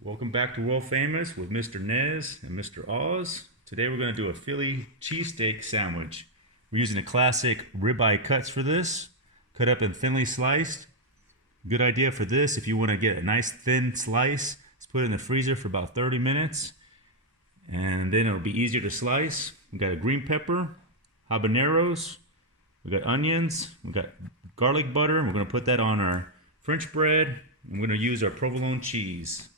Welcome back to World Famous with Mr. Nez and Mr. Oz. Today we're going to do a Philly cheesesteak sandwich. We're using the classic ribeye cuts for this, cut up and thinly sliced. Good idea for this if you want to get a nice thin slice. Let's put it in the freezer for about 30 minutes and then it'll be easier to slice. We got a green pepper, habaneros, we got onions, we got garlic butter, and we're going to put that on our French bread. We're going to use our provolone cheese.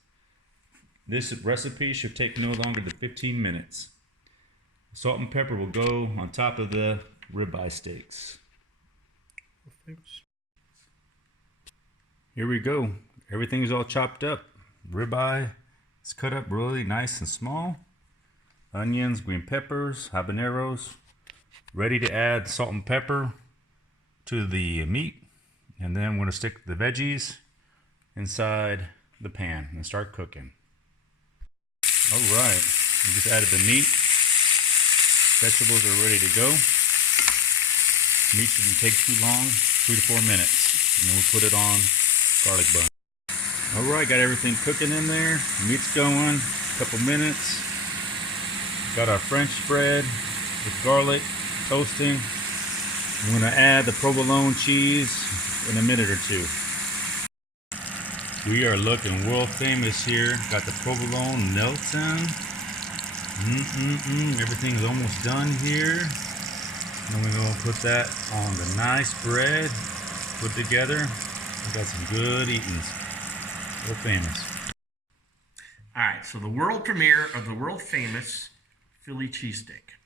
This recipe should take no longer than 15 minutes. Salt and pepper will go on top of the ribeye steaks. Here we go. Everything is all chopped up. Ribeye is cut up really nice and small. Onions, green peppers, habaneros. Ready to add salt and pepper to the meat. And then we're going to stick the veggies inside the pan and start cooking. All right, we just added the meat. Vegetables are ready to go. Meat shouldn't take too long, 3 to 4 minutes. And then we'll put it on garlic bun. All right, got everything cooking in there. Meat's going, a couple minutes. Got our French bread with garlic toasting. I'm gonna add the provolone cheese in a minute or two. We are looking world famous here. Got the provolone melting. Everything's almost done here. And we're gonna put that on the nice bread put together. We got some good eatings. World famous. All right, so the world premiere of the world famous Philly cheesesteak.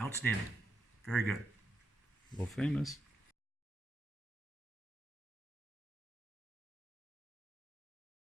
Outstanding. Very good. World famous.